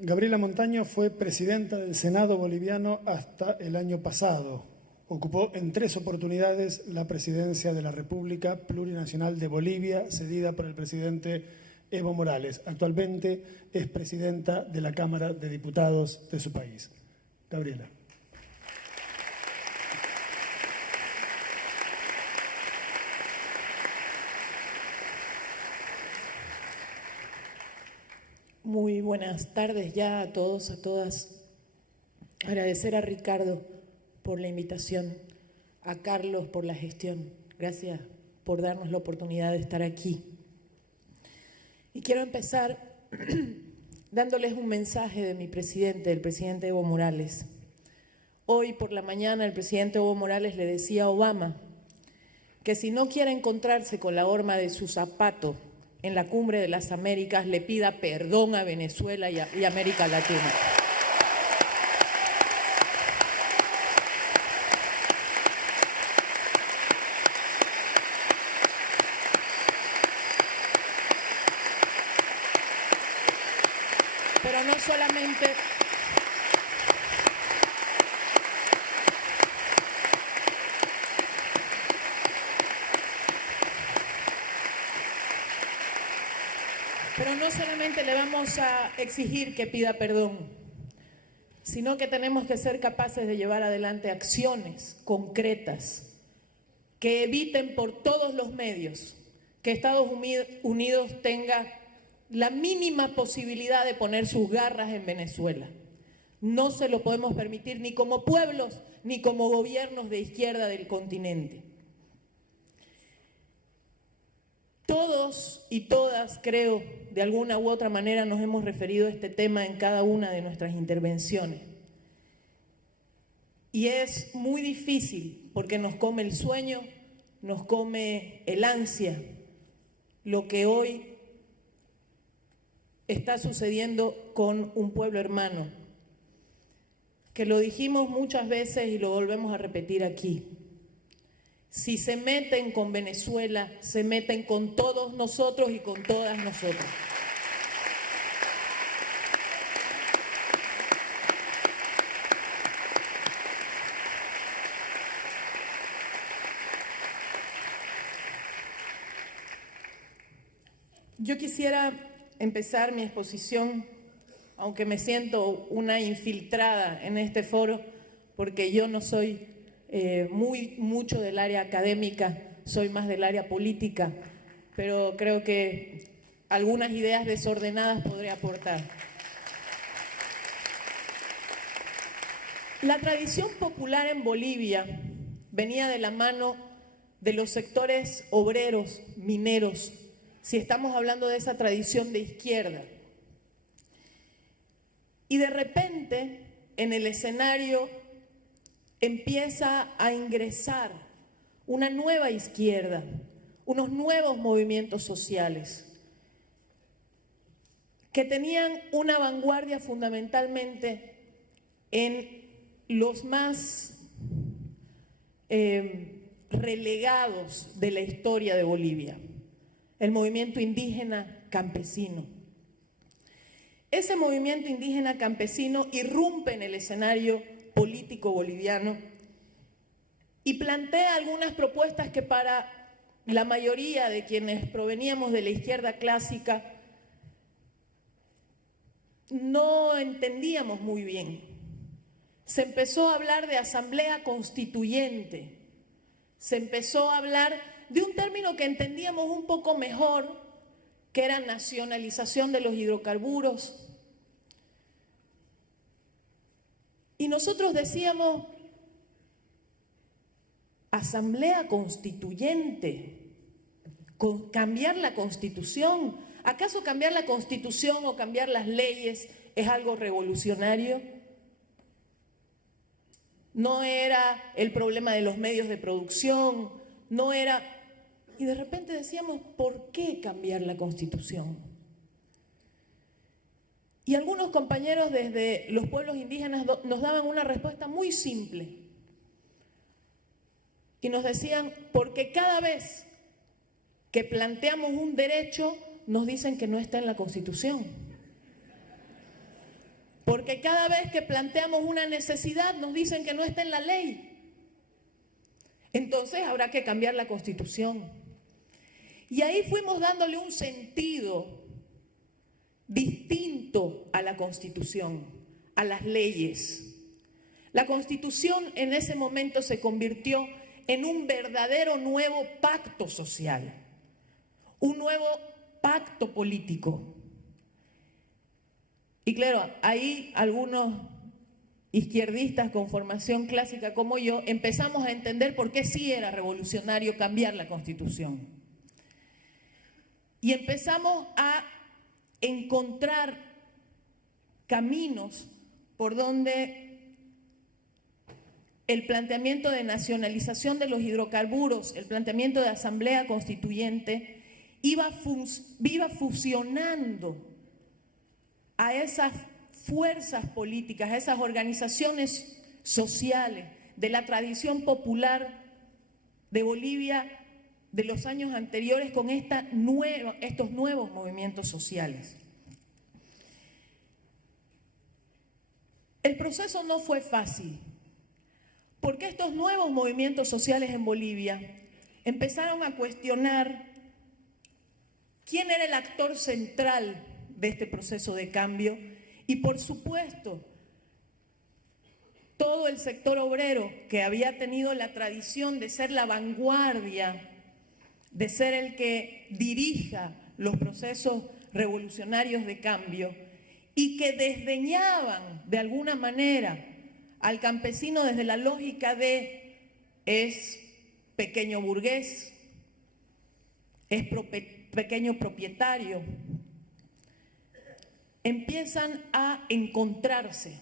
Gabriela Montaño fue presidenta del Senado boliviano hasta el año pasado. Ocupó en 3 oportunidades la presidencia de la República Plurinacional de Bolivia, cedida por el presidente Evo Morales. Actualmente es presidenta de la Cámara de Diputados de su país. Gabriela. Muy buenas tardes ya a todos, a todas. Agradecer a Ricardo por la invitación, a Carlos por la gestión. Gracias por darnos la oportunidad de estar aquí. Y quiero empezar dándoles un mensaje de mi presidente, el presidente Evo Morales. Hoy por la mañana el presidente Evo Morales le decía a Obama que si no quiere encontrarse con la horma de su zapato en la Cumbre de las Américas, le pida perdón a Venezuela y a América Latina. Pero no solamente... Pero no solamente le vamos a exigir que pida perdón, sino que tenemos que ser capaces de llevar adelante acciones concretas que eviten por todos los medios que Estados Unidos tenga la mínima posibilidad de poner sus garras en Venezuela. No se lo podemos permitir ni como pueblos ni como gobiernos de izquierda del continente. Todos y todas, creo, de alguna u otra manera nos hemos referido a este tema en cada una de nuestras intervenciones. Y es muy difícil porque nos come el sueño, nos come el ansia, lo que hoy está sucediendo con un pueblo hermano, que lo dijimos muchas veces y lo volvemos a repetir aquí. Si se meten con Venezuela, se meten con todos nosotros y con todas nosotras. Yo quisiera empezar mi exposición, aunque me siento una infiltrada en este foro, porque yo no soy mucho del área académica, soy más del área política, pero creo que algunas ideas desordenadas podré aportar. La tradición popular en Bolivia venía de la mano de los sectores obreros, mineros, si estamos hablando de esa tradición de izquierda. Y de repente, en el escenario empieza a ingresar una nueva izquierda, unos nuevos movimientos sociales que tenían una vanguardia fundamentalmente en los más relegados de la historia de Bolivia, el movimiento indígena campesino. Ese movimiento indígena campesino irrumpe en el escenario político boliviano y plantea algunas propuestas que para la mayoría de quienes proveníamos de la izquierda clásica no entendíamos muy bien. Se empezó a hablar de asamblea constituyente, se empezó a hablar de un término que entendíamos un poco mejor, que era nacionalización de los hidrocarburos. Y nosotros decíamos, asamblea constituyente, cambiar la Constitución. ¿Acaso cambiar la Constitución o cambiar las leyes es algo revolucionario? No era el problema de los medios de producción, no era... Y de repente decíamos, ¿por qué cambiar la Constitución? Y algunos compañeros desde los pueblos indígenas nos daban una respuesta muy simple. Y nos decían, porque cada vez que planteamos un derecho, nos dicen que no está en la Constitución. porque cada vez que planteamos una necesidad nos dicen que no está en la ley. Entonces habrá que cambiar la Constitución. Y ahí fuimos dándole un sentido distinto a la Constitución, a las leyes. La Constitución en ese momento se convirtió en un verdadero nuevo pacto social, un nuevo pacto político. Y claro, ahí algunos izquierdistas con formación clásica como yo empezamos a entender por qué sí era revolucionario cambiar la Constitución. Y empezamos a encontrar caminos por donde el planteamiento de nacionalización de los hidrocarburos, el planteamiento de asamblea constituyente, iba fusionando a esas fuerzas políticas, a esas organizaciones sociales de la tradición popular de Bolivia de los años anteriores con estos nuevos movimientos sociales. El proceso no fue fácil, porque estos nuevos movimientos sociales en Bolivia empezaron a cuestionar quién era el actor central de este proceso de cambio y, por supuesto, todo el sector obrero que había tenido la tradición de ser la vanguardia, de ser el que dirija los procesos revolucionarios de cambio y que desdeñaban de alguna manera al campesino desde la lógica de es pequeño burgués, es pequeño propietario, empiezan a encontrarse.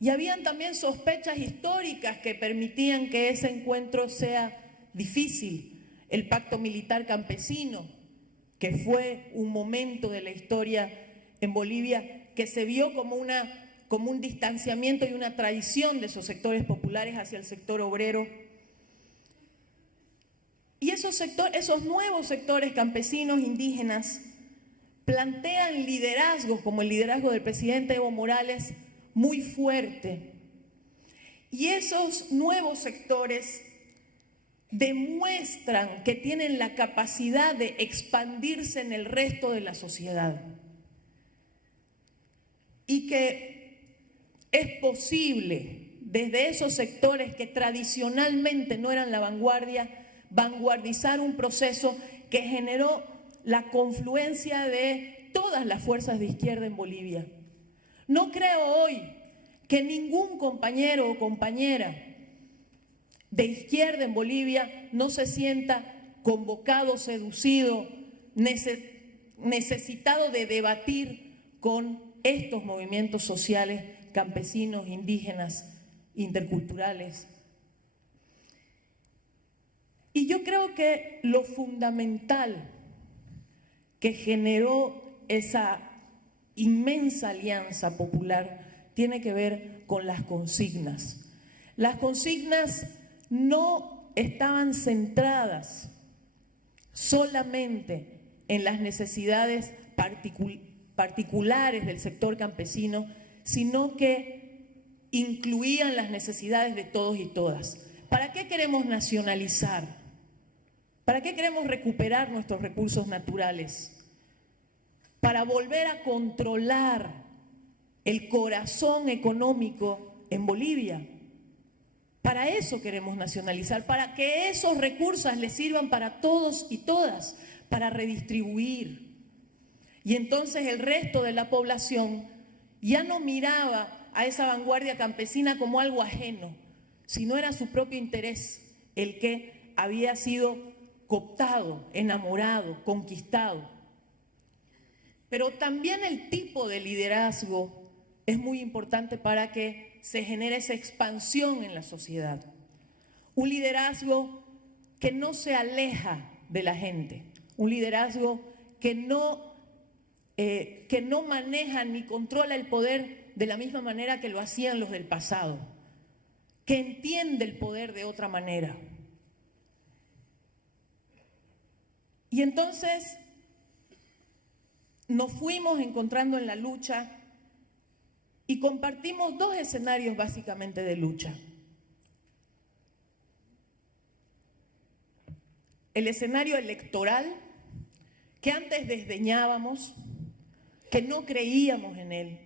Y habían también sospechas históricas que permitían que ese encuentro sea difícil. El pacto militar campesino, que fue un momento de la historia en Bolivia que se vio como un distanciamiento y una traición de esos sectores populares hacia el sector obrero. Y esos nuevos sectores campesinos indígenas plantean liderazgos como el liderazgo del presidente Evo Morales muy fuerte. Y esos nuevos sectores demuestran que tienen la capacidad de expandirse en el resto de la sociedad y que es posible desde esos sectores que tradicionalmente no eran la vanguardia, vanguardizar un proceso que generó la confluencia de todas las fuerzas de izquierda en Bolivia. No creo hoy que ningún compañero o compañera de izquierda en Bolivia no se sienta convocado, seducido, necesitado de debatir con estos movimientos sociales, campesinos, indígenas, interculturales. Y yo creo que lo fundamental que generó esa inmensa alianza popular tiene que ver con las consignas. Las consignas no estaban centradas solamente en las necesidades particulares del sector campesino, sino que incluían las necesidades de todos y todas. ¿Para qué queremos nacionalizar? ¿Para qué queremos recuperar nuestros recursos naturales? Para volver a controlar el corazón económico en Bolivia. Para eso queremos nacionalizar, para que esos recursos les sirvan para todos y todas, para redistribuir. Y entonces el resto de la población ya no miraba a esa vanguardia campesina como algo ajeno, sino era su propio interés el que había sido cooptado, enamorado, conquistado. Pero también el tipo de liderazgo es muy importante para que se genere esa expansión en la sociedad. Un liderazgo que no se aleja de la gente, un liderazgo que no maneja ni controla el poder de la misma manera que lo hacían los del pasado, que entiende el poder de otra manera. Y entonces nos fuimos encontrando en la lucha y compartimos dos escenarios básicamente de lucha. El escenario electoral, que antes desdeñábamos, que no creíamos en él.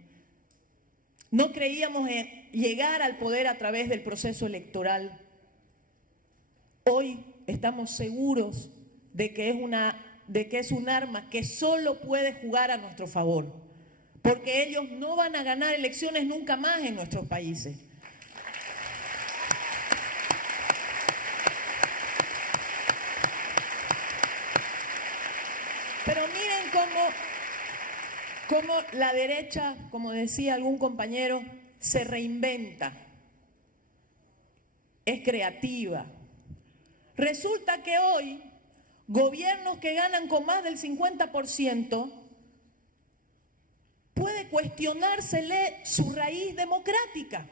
No creíamos en llegar al poder a través del proceso electoral. Hoy estamos seguros de que es un arma que solo puede jugar a nuestro favor, porque ellos no van a ganar elecciones nunca más en nuestros países. Pero miren cómo la derecha, como decía algún compañero, se reinventa, es creativa. Resulta que hoy gobiernos que ganan con más del 50% puede cuestionársele su raíz democrática.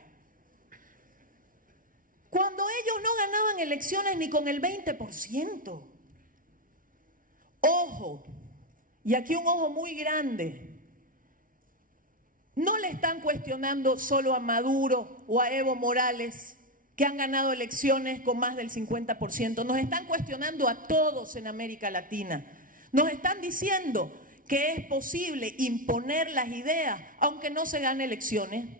Cuando ellos no ganaban elecciones ni con el 20%. Ojo, y aquí un ojo muy grande. No le están cuestionando solo a Maduro o a Evo Morales, que han ganado elecciones con más del 50%. Nos están cuestionando a todos en América Latina. Nos están diciendo que es posible imponer las ideas, aunque no se gane elecciones.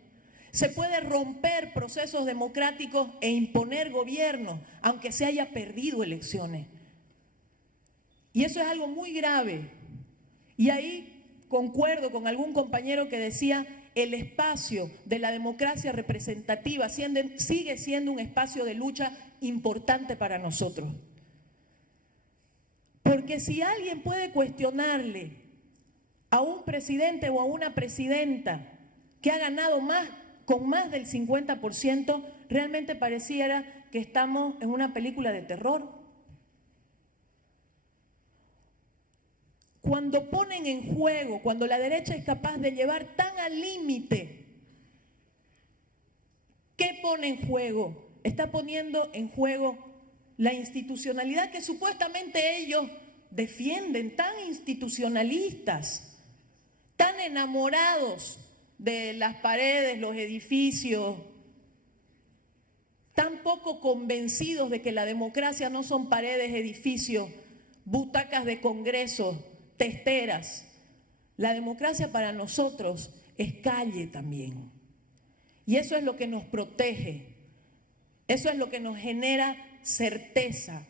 Se puede romper procesos democráticos e imponer gobiernos, aunque se haya perdido elecciones. Y eso es algo muy grave. Y ahí concuerdo con algún compañero que decía, el espacio de la democracia representativa sigue siendo un espacio de lucha importante para nosotros. Porque si alguien puede cuestionarle a un presidente o a una presidenta que ha ganado con más del 50%, realmente pareciera que estamos en una película de terror. Cuando ponen en juego, cuando la derecha es capaz de llevar tan al límite, ¿qué pone en juego? Está poniendo en juego la institucionalidad que supuestamente ellos defienden, tan institucionalistas, tan enamorados de las paredes, los edificios, tan poco convencidos de que la democracia no son paredes, edificios, butacas de congreso, testeras. La democracia para nosotros es calle también. Y eso es lo que nos protege. Eso es lo que nos genera certeza.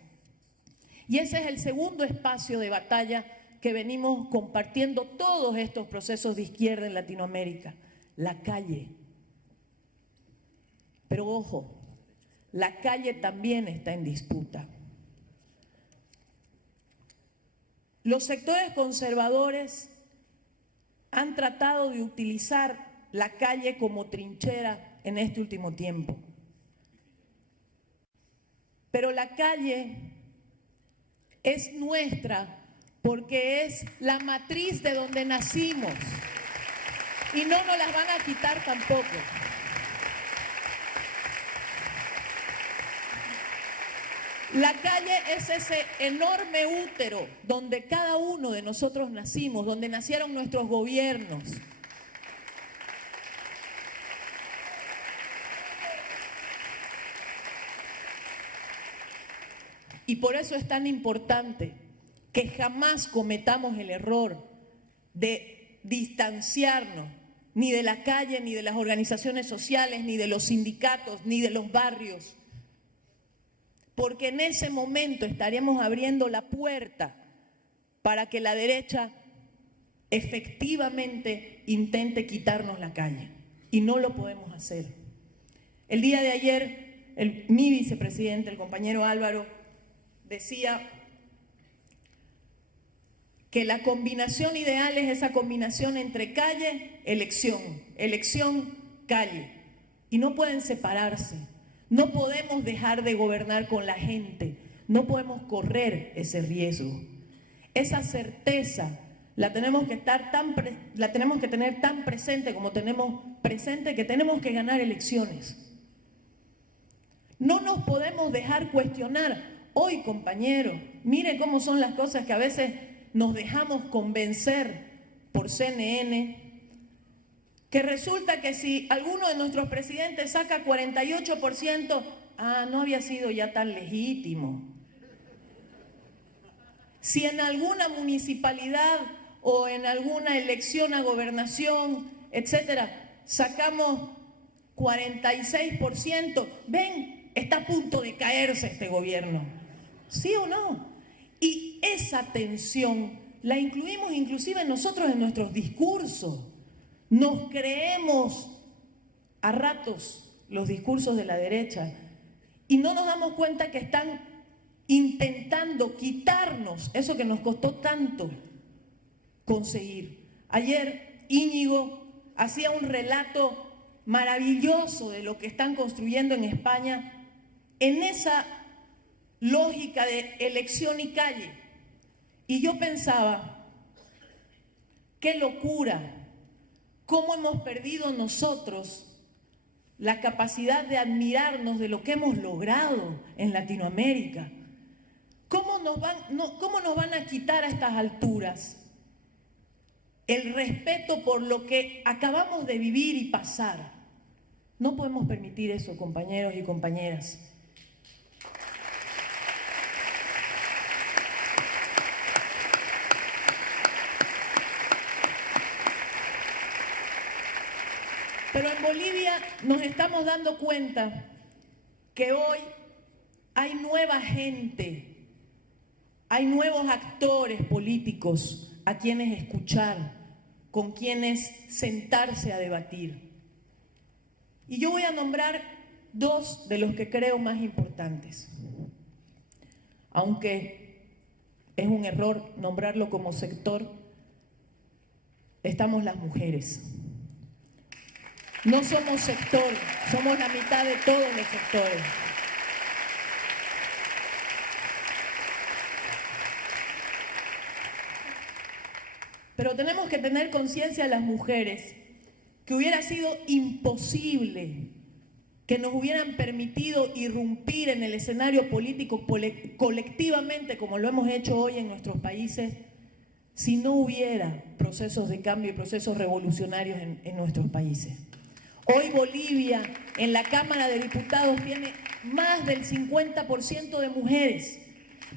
Y ese es el segundo espacio de batalla que venimos compartiendo todos estos procesos de izquierda en Latinoamérica. La calle. Pero ojo, la calle también está en disputa. Los sectores conservadores han tratado de utilizar la calle como trinchera en este último tiempo. Pero la calle es nuestra porque es la matriz de donde nacimos y no nos las van a quitar tampoco. La calle es ese enorme útero donde cada uno de nosotros nacimos, donde nacieron nuestros gobiernos. Y por eso es tan importante que jamás cometamos el error de distanciarnos ni de la calle, ni de las organizaciones sociales, ni de los sindicatos, ni de los barrios. Porque en ese momento estaríamos abriendo la puerta para que la derecha efectivamente intente quitarnos la calle. Y no lo podemos hacer. El día de ayer, mi vicepresidente, el compañero Álvaro, decía que la combinación ideal es esa combinación entre calle, elección, elección, calle. Y no pueden separarse. No podemos dejar de gobernar con la gente, no podemos correr ese riesgo. Esa certeza la tenemos que tener tan presente como tenemos presente que tenemos que ganar elecciones. No nos podemos dejar cuestionar. Hoy, compañeros, miren cómo son las cosas que a veces nos dejamos convencer por CNN, que resulta que si alguno de nuestros presidentes saca 48%, no había sido ya tan legítimo. Si en alguna municipalidad o en alguna elección a gobernación, etcétera, sacamos 46%, ven, está a punto de caerse este gobierno. ¿Sí o no? Y esa tensión la incluimos inclusive nosotros en nuestros discursos. Nos creemos a ratos los discursos de la derecha y no nos damos cuenta que están intentando quitarnos eso que nos costó tanto conseguir. Ayer Íñigo hacía un relato maravilloso de lo que están construyendo en España en esa lógica de elección y calle. Y yo pensaba, qué locura, cómo hemos perdido nosotros la capacidad de admirarnos de lo que hemos logrado en Latinoamérica. ¿Cómo nos van a quitar a estas alturas el respeto por lo que acabamos de vivir y pasar? No podemos permitir eso, compañeros y compañeras. Pero en Bolivia nos estamos dando cuenta que hoy hay nueva gente, hay nuevos actores políticos a quienes escuchar, con quienes sentarse a debatir. Y yo voy a nombrar dos de los que creo más importantes, aunque es un error nombrarlo como sector. Estamos las mujeres. No somos sector, somos la mitad de todos los sectores. Pero tenemos que tener conciencia las mujeres que hubiera sido imposible que nos hubieran permitido irrumpir en el escenario político colectivamente como lo hemos hecho hoy en nuestros países si no hubiera procesos de cambio y procesos revolucionarios en nuestros países. Hoy Bolivia en la Cámara de Diputados tiene más del 50% de mujeres,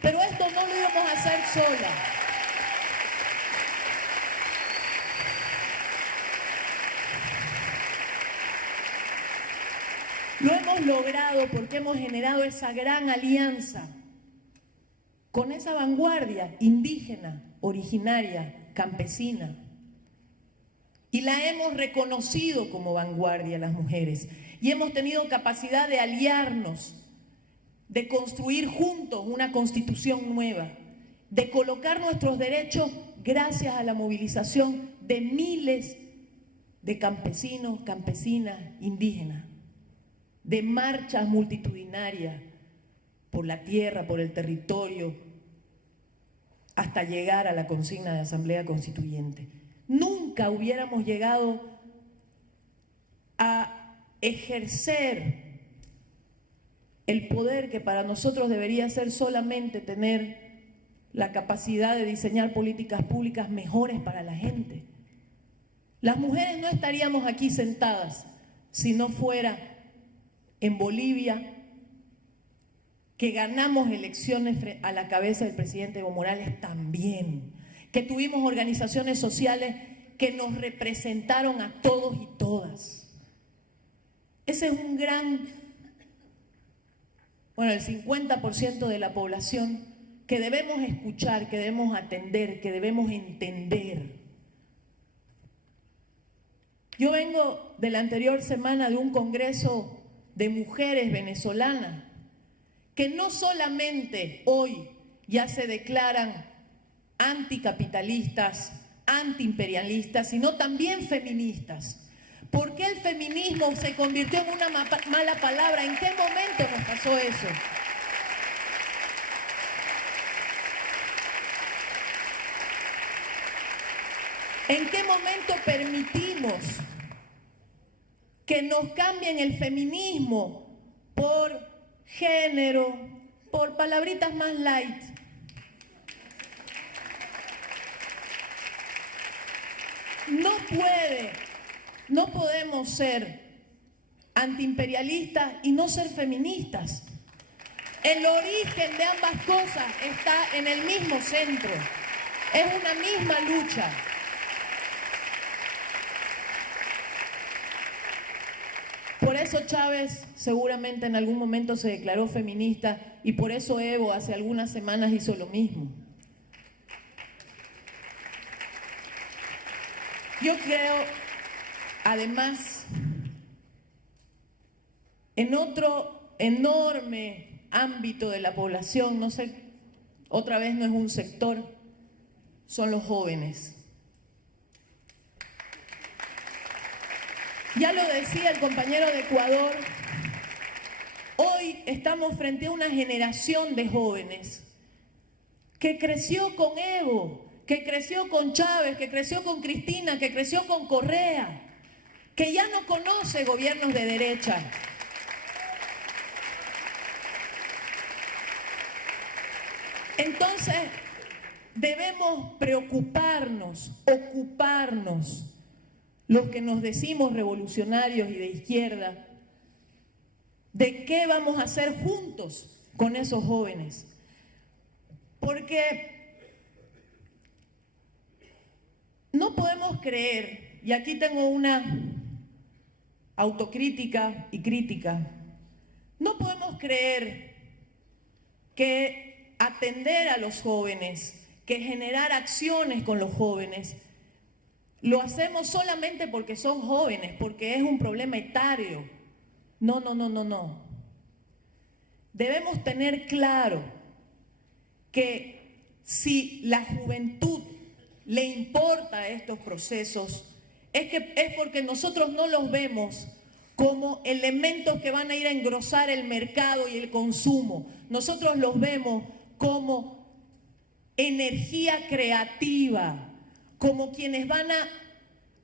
pero esto no lo íbamos a hacer sola. Lo hemos logrado porque hemos generado esa gran alianza con esa vanguardia indígena, originaria, campesina. Y la hemos reconocido como vanguardia las mujeres. Y hemos tenido capacidad de aliarnos, de construir juntos una constitución nueva, de colocar nuestros derechos gracias a la movilización de miles de campesinos, campesinas, indígenas, de marchas multitudinarias por la tierra, por el territorio, hasta llegar a la consigna de Asamblea Constituyente. Nunca hubiéramos llegado a ejercer el poder que para nosotros debería ser solamente tener la capacidad de diseñar políticas públicas mejores para la gente. Las mujeres no estaríamos aquí sentadas si no fuera en Bolivia que ganamos elecciones a la cabeza del presidente Evo Morales también, que tuvimos organizaciones sociales que nos representaron a todos y todas. Ese es un gran, el 50% de la población que debemos escuchar, que debemos atender, que debemos entender. Yo vengo de la anterior semana de un congreso de mujeres venezolanas que no solamente hoy ya se declaran anticapitalistas, antiimperialistas, sino también feministas. ¿Por qué el feminismo se convirtió en una mala palabra? ¿En qué momento nos pasó eso? ¿En qué momento permitimos que nos cambien el feminismo por género, por palabritas más light? No podemos ser antiimperialistas y no ser feministas. El origen de ambas cosas está en el mismo centro. Es una misma lucha. Por eso Chávez seguramente en algún momento se declaró feminista y por eso Evo hace algunas semanas hizo lo mismo. Yo creo, además, en otro enorme ámbito de la población, no sé, otra vez no es un sector, son los jóvenes. Ya lo decía el compañero de Ecuador, hoy estamos frente a una generación de jóvenes que creció con Evo, que creció con Chávez, que creció con Cristina, que creció con Correa, que ya no conoce gobiernos de derecha. Entonces, debemos preocuparnos, ocuparnos, los que nos decimos revolucionarios y de izquierda, de qué vamos a hacer juntos con esos jóvenes. Porque no podemos creer, y aquí tengo una autocrítica y crítica, no podemos creer que atender a los jóvenes, que generar acciones con los jóvenes, lo hacemos solamente porque son jóvenes, porque es un problema etario. No, no, no, no, no. Debemos tener claro que si la juventud le importa estos procesos, es porque nosotros no los vemos como elementos que van a ir a engrosar el mercado y el consumo. Nosotros los vemos como energía creativa, como quienes van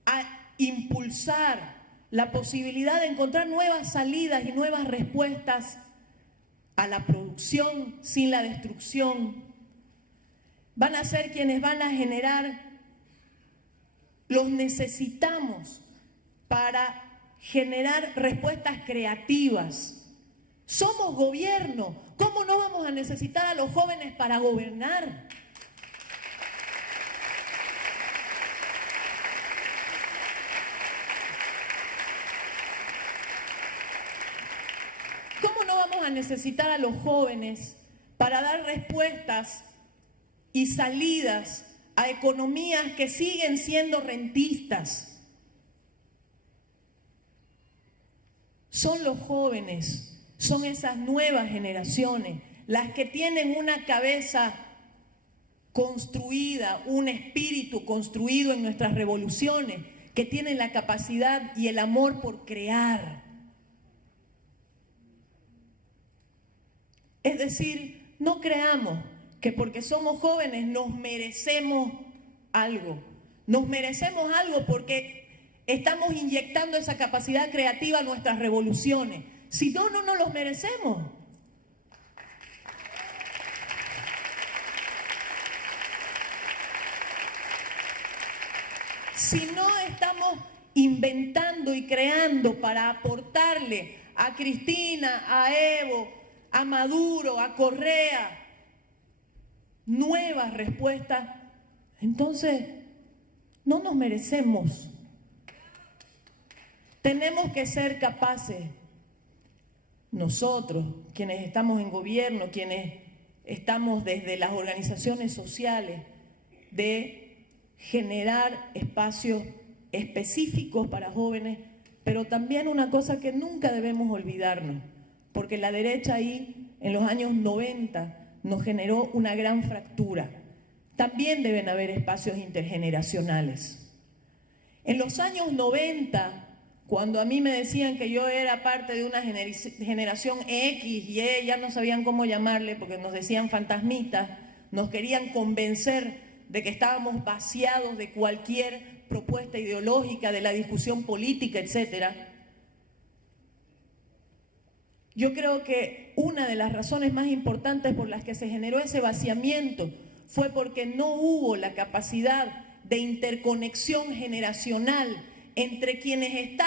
a impulsar la posibilidad de encontrar nuevas salidas y nuevas respuestas a la producción sin la destrucción. Van a ser quienes van a generar, los necesitamos para generar respuestas creativas. Somos gobierno, ¿cómo no vamos a necesitar a los jóvenes para gobernar? A necesitar a los jóvenes para dar respuestas y salidas a economías que siguen siendo rentistas. Son los jóvenes, son esas nuevas generaciones, las que tienen una cabeza construida, un espíritu construido en nuestras revoluciones, que tienen la capacidad y el amor por crear. Es decir, no creamos que porque somos jóvenes nos merecemos algo. Nos merecemos algo porque estamos inyectando esa capacidad creativa a nuestras revoluciones. Si no, no nos los merecemos. Si no estamos inventando y creando para aportarle a Cristina, a Evo, a Maduro, a Correa, nuevas respuestas, entonces no nos merecemos. Tenemos que ser capaces, nosotros, quienes estamos en gobierno, quienes estamos desde las organizaciones sociales, de generar espacios específicos para jóvenes, pero también una cosa que nunca debemos olvidarnos, porque la derecha ahí, en los años 90, nos generó una gran fractura. También deben haber espacios intergeneracionales. En los años 90, cuando a mí me decían que yo era parte de una generación X y Y, ya no sabían cómo llamarle porque nos decían fantasmitas, nos querían convencer de que estábamos vaciados de cualquier propuesta ideológica, de la discusión política, etcétera. Yo creo que una de las razones más importantes por las que se generó ese vaciamiento fue porque no hubo la capacidad de interconexión generacional entre quienes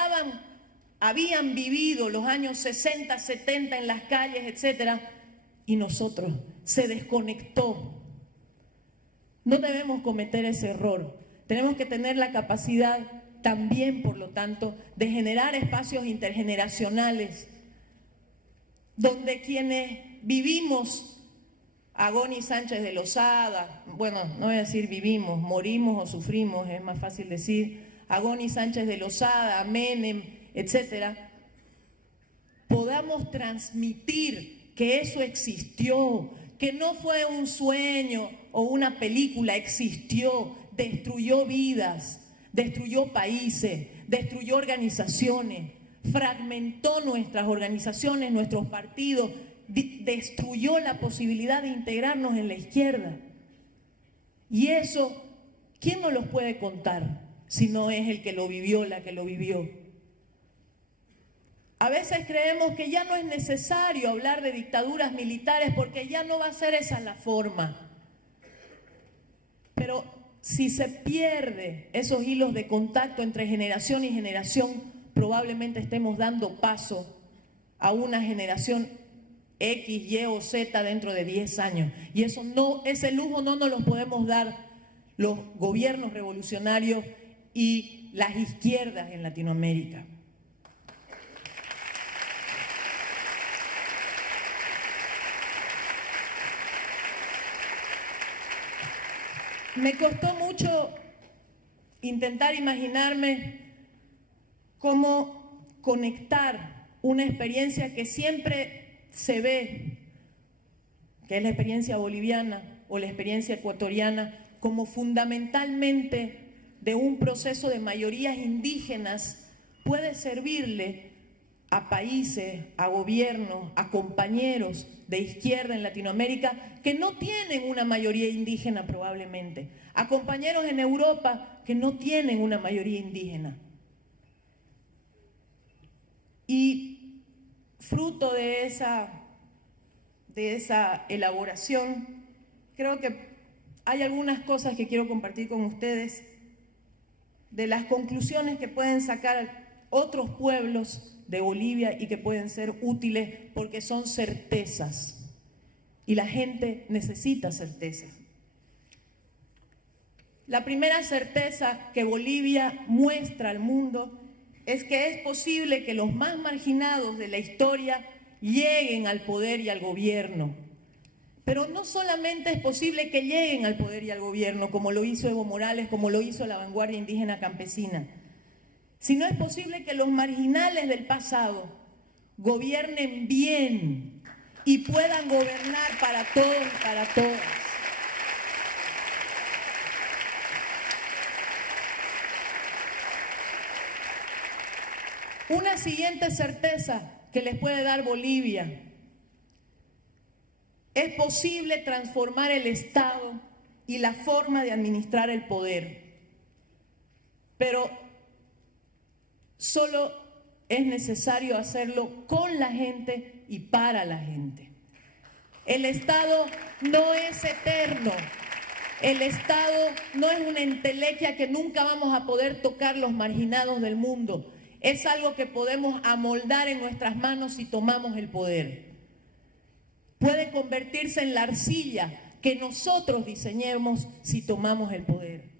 habían vivido los años 60, 70 en las calles, etcétera, y nosotros. Se desconectó. No debemos cometer ese error. Tenemos que tener la capacidad también, por lo tanto, de generar espacios intergeneracionales donde quienes vivimos, Agoni Sánchez de Lozada, bueno, no voy a decir vivimos, morimos o sufrimos, es más fácil decir, Agoni Sánchez de Lozada, Menem, etcétera, podamos transmitir que eso existió, que no fue un sueño o una película, existió, destruyó vidas, destruyó países, destruyó organizaciones, fragmentó nuestras organizaciones, nuestros partidos, destruyó la posibilidad de integrarnos en la izquierda. Y eso, ¿quién nos los puede contar si no es el que lo vivió, la que lo vivió? A veces creemos que ya no es necesario hablar de dictaduras militares porque ya no va a ser esa la forma. Pero si se pierde esos hilos de contacto entre generación y generación, probablemente estemos dando paso a una generación X, Y o Z dentro de 10 años. Y eso no, ese lujo no nos lo podemos dar los gobiernos revolucionarios y las izquierdas en Latinoamérica. Me costó mucho intentar imaginarme cómo conectar una experiencia que siempre se ve, que es la experiencia boliviana o la experiencia ecuatoriana, como fundamentalmente de un proceso de mayorías indígenas, puede servirle a países, a gobiernos, a compañeros de izquierda en Latinoamérica que no tienen una mayoría indígena probablemente, a compañeros en Europa que no tienen una mayoría indígena. Y fruto de esa elaboración, creo que hay algunas cosas que quiero compartir con ustedes de las conclusiones que pueden sacar otros pueblos de Bolivia y que pueden ser útiles porque son certezas y la gente necesita certezas. La primera certeza que Bolivia muestra al mundo es que es posible que los más marginados de la historia lleguen al poder y al gobierno. Pero no solamente es posible que lleguen al poder y al gobierno, como lo hizo Evo Morales, como lo hizo la vanguardia indígena campesina, sino es posible que los marginales del pasado gobiernen bien y puedan gobernar para todos y para todas. Una siguiente certeza que les puede dar Bolivia: es posible transformar el Estado y la forma de administrar el poder, pero solo es necesario hacerlo con la gente y para la gente. El Estado no es eterno. El Estado no es una entelequia que nunca vamos a poder tocar los marginados del mundo. Es algo que podemos amoldar en nuestras manos si tomamos el poder. Puede convertirse en la arcilla que nosotros diseñemos si tomamos el poder.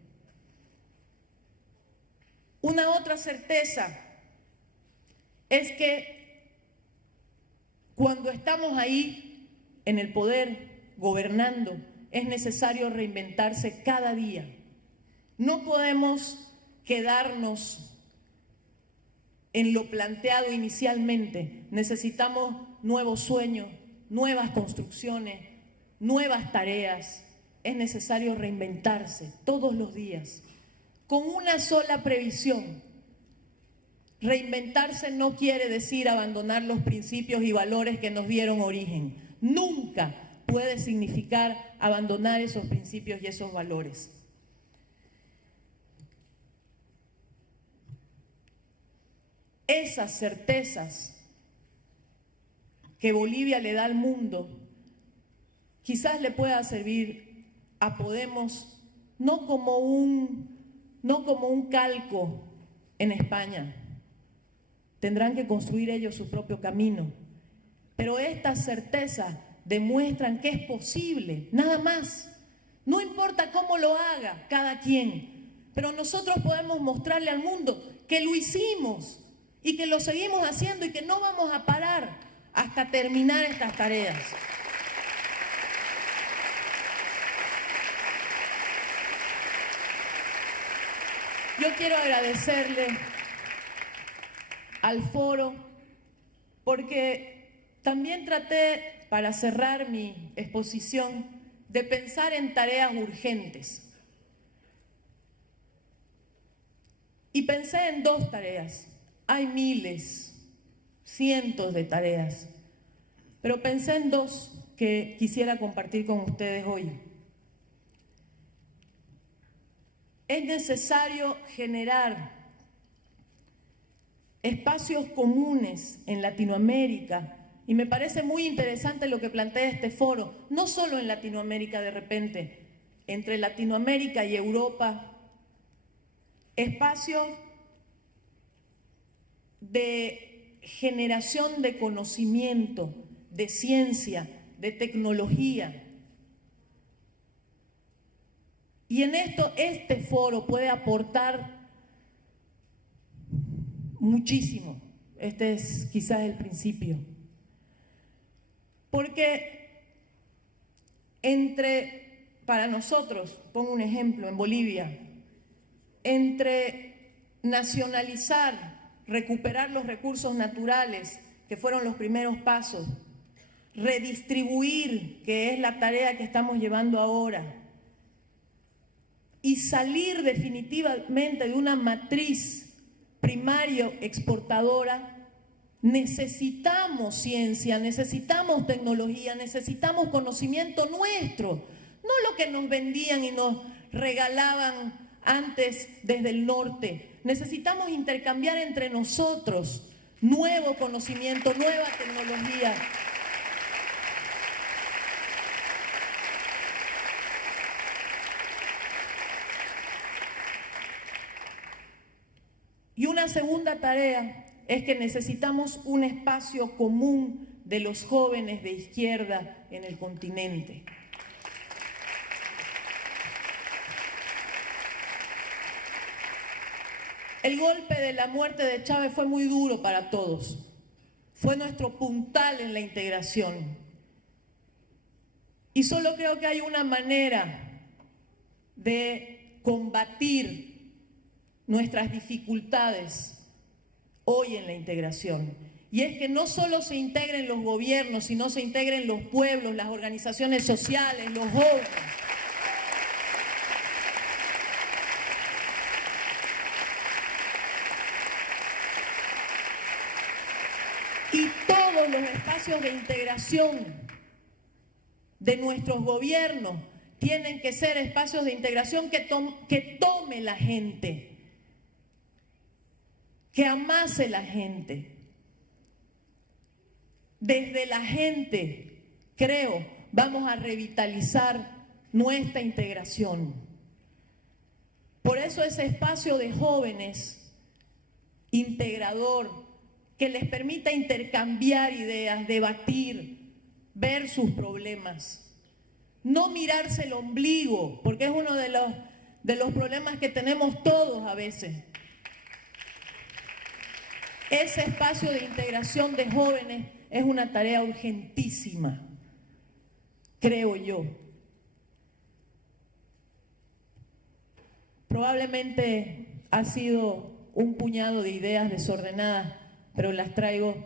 Una otra certeza es que cuando estamos ahí en el poder, gobernando, es necesario reinventarse cada día. No podemos quedarnos en lo planteado inicialmente. Necesitamos nuevos sueños, nuevas construcciones, nuevas tareas. Es necesario reinventarse todos los días, con una sola previsión. Reinventarse no quiere decir abandonar los principios y valores que nos dieron origen. Nunca puede significar abandonar esos principios y esos valores. Esas certezas que Bolivia le da al mundo quizás le pueda servir a Podemos no como un calco en España. Tendrán que construir ellos su propio camino. Pero estas certezas demuestran que es posible, nada más. No importa cómo lo haga cada quien, pero nosotros podemos mostrarle al mundo que lo hicimos y que lo seguimos haciendo y que no vamos a parar hasta terminar estas tareas. Yo quiero agradecerle al foro porque también traté, para cerrar mi exposición, de pensar en tareas urgentes. Y pensé en dos tareas. Hay miles, cientos de tareas, pero pensé en dos que quisiera compartir con ustedes hoy. Es necesario generar espacios comunes en Latinoamérica, y me parece muy interesante lo que plantea este foro, no solo en Latinoamérica de repente, entre Latinoamérica y Europa, espacios de generación de conocimiento, de ciencia, de tecnología. Y en esto este foro puede aportar muchísimo. Este es quizás el principio. Porque para nosotros, pongo un ejemplo, en Bolivia, entre nacionalizar, recuperar los recursos naturales, que fueron los primeros pasos, redistribuir, que es la tarea que estamos llevando ahora, y salir definitivamente de una matriz primario exportadora, necesitamos ciencia, necesitamos tecnología, necesitamos conocimiento nuestro, no lo que nos vendían y nos regalaban antes desde el norte. Necesitamos intercambiar entre nosotros nuevo conocimiento, nueva tecnología. Y una segunda tarea es que necesitamos un espacio común de los jóvenes de izquierda en el continente. El golpe de la muerte de Chávez fue muy duro para todos. Fue nuestro puntal en la integración. Y solo creo que hay una manera de combatir nuestras dificultades hoy en la integración. Y es que no solo se integren los gobiernos, sino se integren los pueblos, las organizaciones sociales, los jóvenes. Y todos los espacios de integración de nuestros gobiernos tienen que ser espacios de integración que tome la gente, que amase la gente. Desde la gente, creo, vamos a revitalizar nuestra integración. Por eso ese espacio de jóvenes integrador, que les permita intercambiar ideas, debatir, ver sus problemas. No mirarse el ombligo, porque es uno de los problemas que tenemos todos a veces. Ese espacio de integración de jóvenes es una tarea urgentísima, creo yo. Probablemente ha sido un puñado de ideas desordenadas, pero las traigo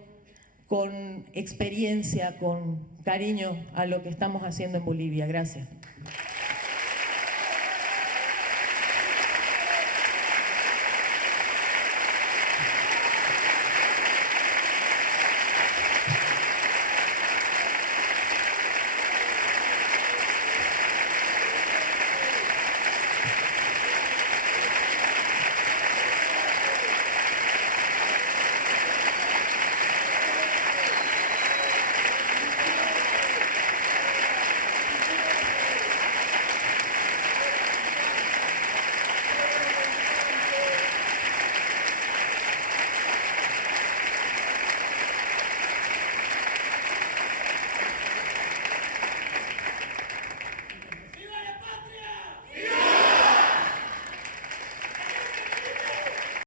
con experiencia, con cariño a lo que estamos haciendo en Bolivia. Gracias.